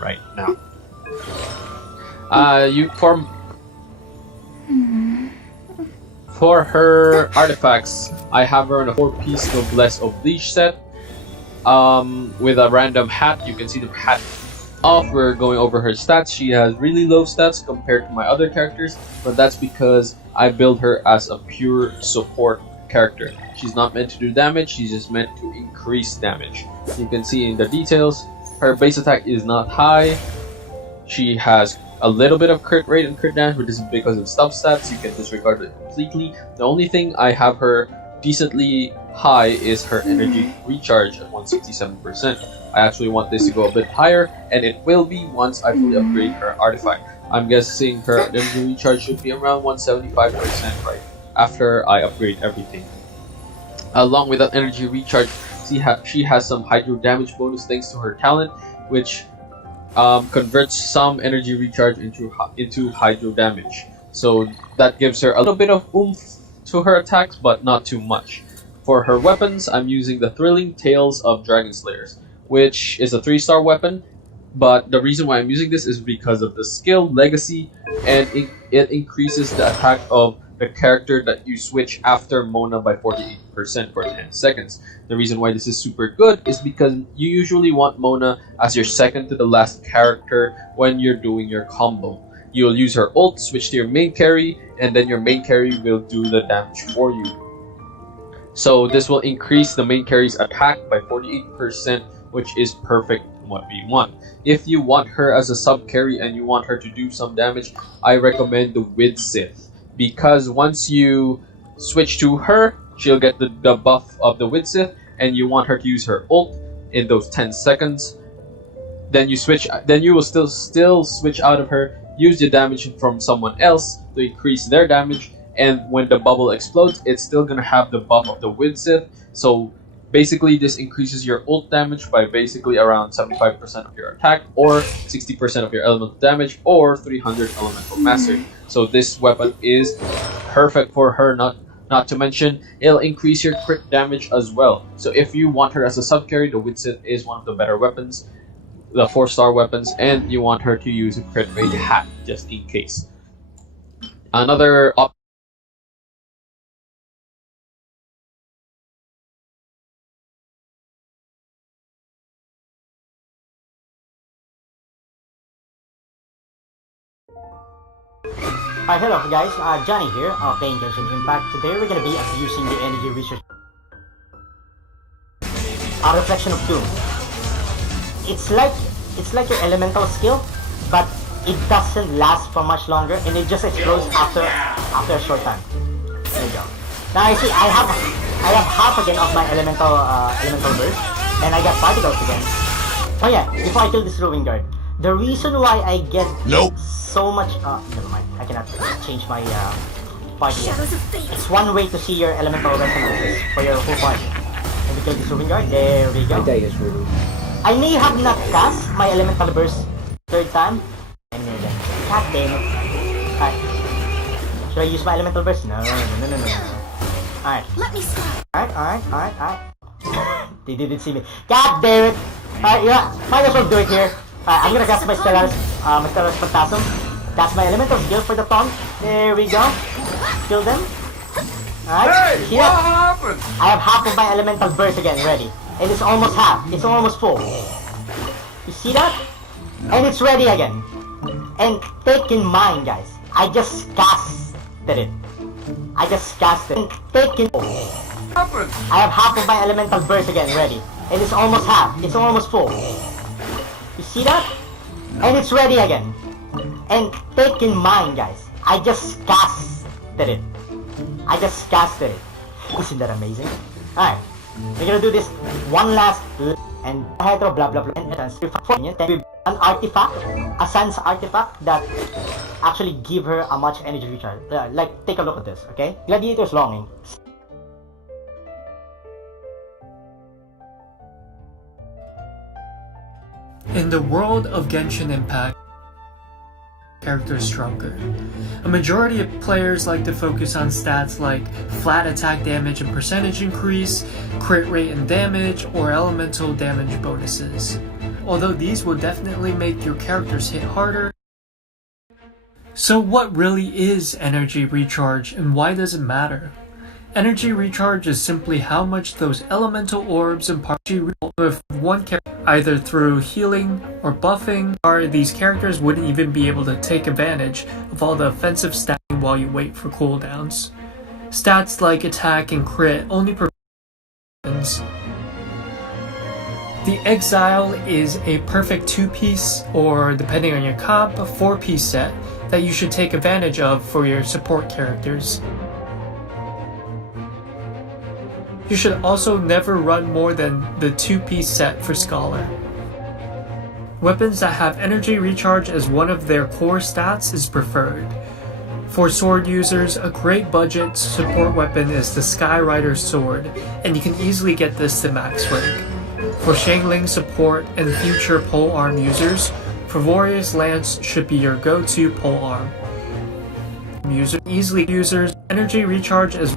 right now. For her artifacts, I have her in a 4-piece Noblesse Oblige set. With a random hat. You can see the hat off. We're going over her stats. She has really low stats compared to my other characters, but that's because I build her as a pure support character. She's not meant to do damage, she's just meant to increase damage. You can see in the details, her base attack is not high. She has a little bit of crit rate and crit damage, but this is because of stub stats. You can disregard it completely. The only thing I have her decently high is her energy recharge at 167%. I actually want this to go a bit higher, and it will be once I fully upgrade her artifact. I'm guessing her energy recharge should be around 175% right after I upgrade everything. Along with that energy recharge, she has some hydro damage bonus thanks to her talent, which converts some energy recharge into hydro damage. So that gives her a little bit of oomph to her attacks, but not too much. For her weapons, I'm using the Thrilling Tales of Dragon Slayers, which is a 3-star weapon, but the reason why I'm using this is because of the skill legacy, and it increases the attack of the character that you switch after Mona by 48% for 10 seconds. The reason why this is super good is because you usually want Mona as your second to the last character when you're doing your combo. You'll use her ult, switch to your main carry, and then your main carry will do the damage for you. So this will increase the main carry's attack by 48%, which is perfect what we want. If you want her as a sub carry and you want her to do some damage, I recommend the Wid Sith, because once you switch to her, she'll get the buff of the Wid Sith, and you want her to use her ult in those 10 seconds. Then you will still switch out of her, use the damage from someone else to increase their damage, and when the bubble explodes, it's still gonna have the buff of the Wid Sith. So basically this increases your ult damage by basically around 75% of your attack, or 60% of your elemental damage, or 300 elemental mastery. So this weapon is perfect for her, not to mention it'll increase your crit damage as well. So if you want her as a sub carry, the Wid Sith is one of the better weapons, the 4-star weapons, and you want her to use a crit rate hat just in case. Another Hi, hello guys, Johnny here, playing Genshin Impact. Today we're gonna be abusing the energy research. A reflection of doom. It's like your elemental skill, but it doesn't last for much longer, and it just explodes after a short time. There you go. Now I see I have half again of my elemental burst, and I got particles again. Oh yeah, before I kill this Ruin Guard, the reason why I get so much never mind, I cannot change my party yet. It's one way to see your elemental resonances for your whole party. And we kill this Ruin Guard, there we go. I may have not cast my elemental burst third time. I'm near them. God damn it. Alright. Should I use my elemental burst? No. Alright. Let me stop. Alright. They didn't see me. God damn it! Alright, yeah, might as well do it here. I'm gonna cast my Stellaris Phantasm. That's my elemental skill for the taunt. There we go. Kill them. Alright, Hey, what happened? I have half of my elemental burst again ready. And it's almost half. It's almost full. You see that? And it's ready again. And take in mind, guys, I just casted it. And take in I have half of my elemental burst again ready. And it's almost half. It's almost full. You see that? And it's ready again. And take in mind, guys, I just casted it. Isn't that amazing? Alright, we're gonna do this one last and hetero blah blah blah and an artifact, a Sans artifact that actually give her a much energy recharge. Like, take a look at this, okay? Gladiator's Longing. In the world of Genshin Impact, characters stronger. A majority of players like to focus on stats like flat attack damage and percentage increase, crit rate and damage, or elemental damage bonuses. although these will definitely make your characters hit harder. So what really is energy recharge and why does it matter? Energy recharge is simply how much those elemental orbs impart with one character, either through healing or buffing, or these characters wouldn't even be able to take advantage of all the offensive stacking while you wait for cooldowns. Stats like attack and crit only provide. The Exile is a perfect 2-piece, or depending on your comp, a 4-piece set that you should take advantage of for your support characters. You should also never run more than the 2-piece set for Scholar. Weapons that have energy recharge as one of their core stats is preferred. For sword users, a great budget support weapon is the Skyrider's Sword, and you can easily get this to max rank. For Shangling support and future polearm users, Favorius Lance should be your go-to polearm. Easily users, energy recharge as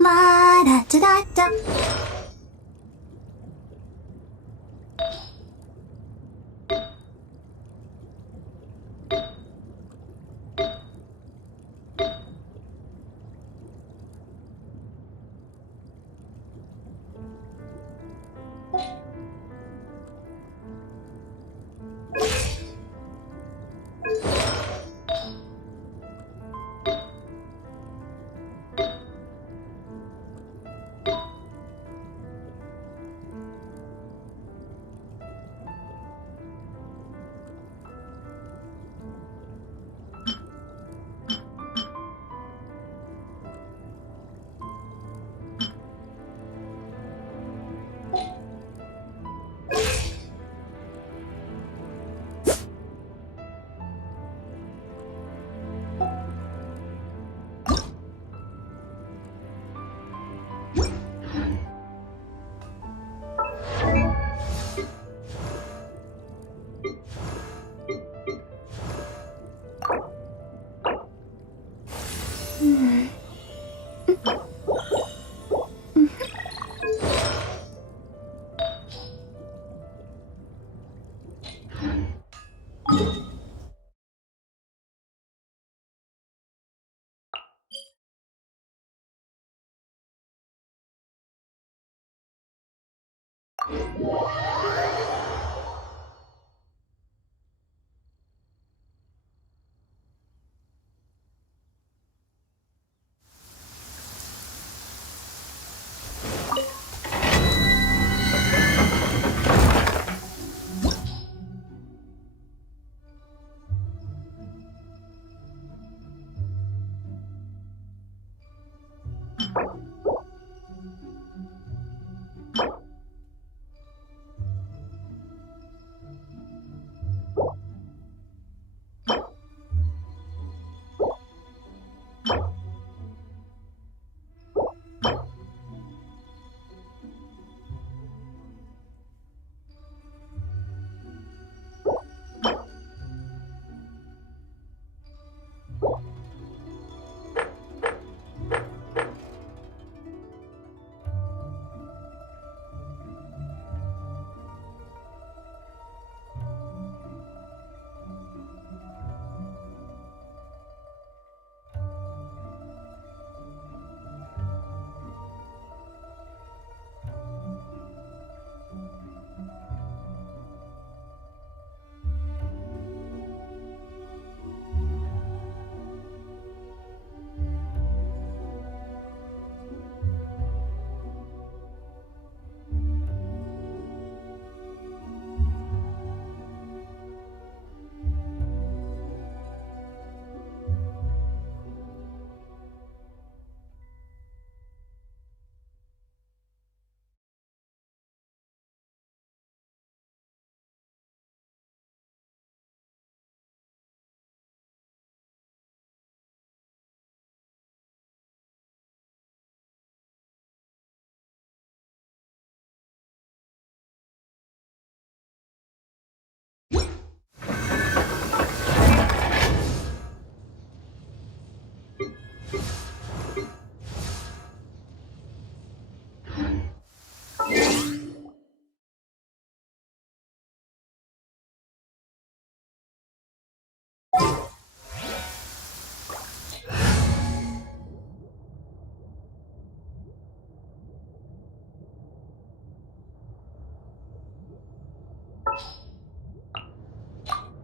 La da da da da.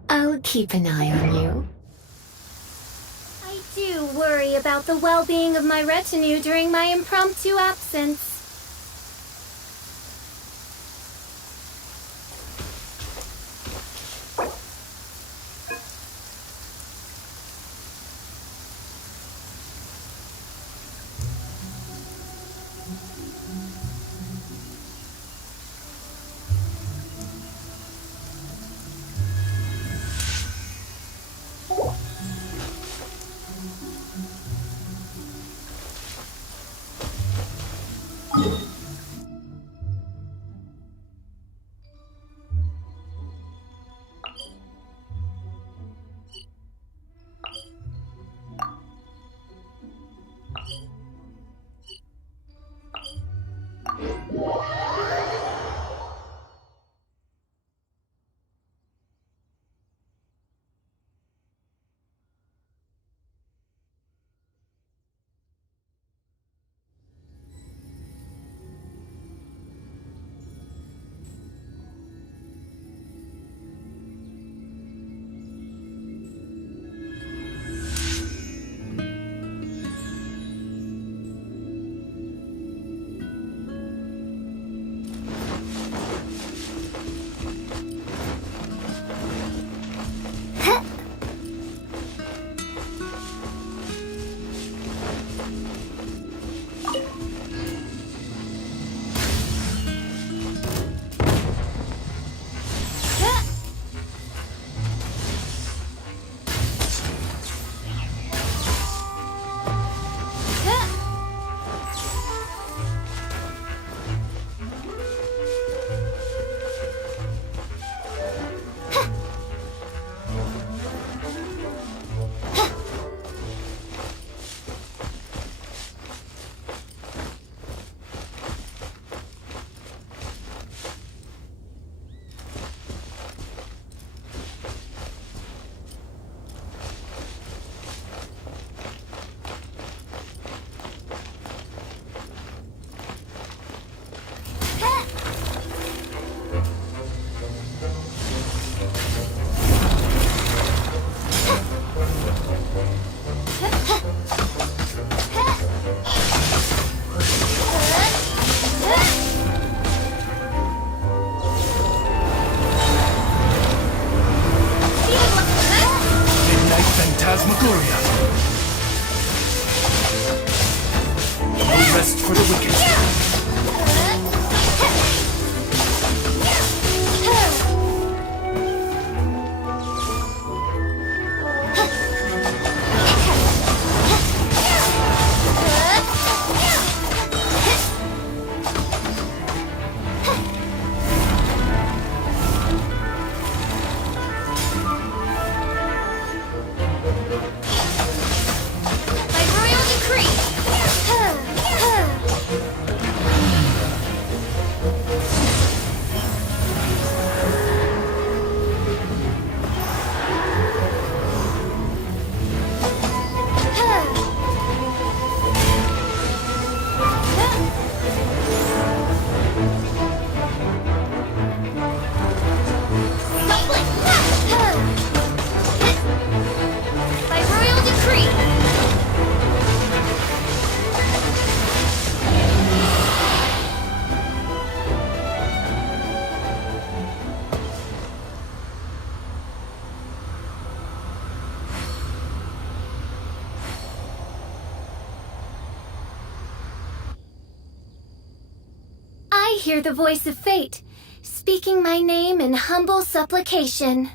I'll keep an eye on you. I do worry about the well-being of my retinue during my impromptu absence. Phantasmagoria. No rest for the wicked. I hear the voice of fate, speaking my name in humble supplication.